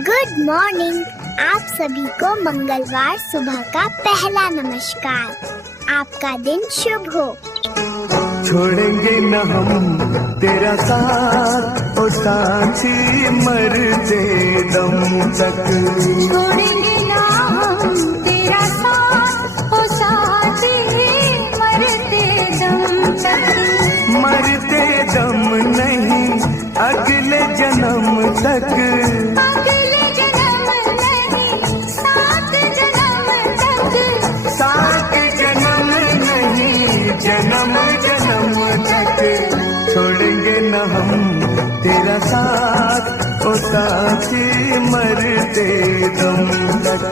Good morning. आप सभी को मंगलवार सुबह का पहला नमस्कार। आपका दिन शुभ हो। छोड़ेंगे न हम तेरा साथ ओ साथी, मरते दम तक। छोड़ेंगे ना हम तेरा साथ ओ साथी, मरते दम तक। मरते दम नहीं, अगले जन्म तक। अगले जन्म नहीं, सात जन्म तक। सात जन्म नहीं, जन्म जन्म तक। छोड़ेंगे न हम तेरा साथ ओ साथी, मरते दम तक।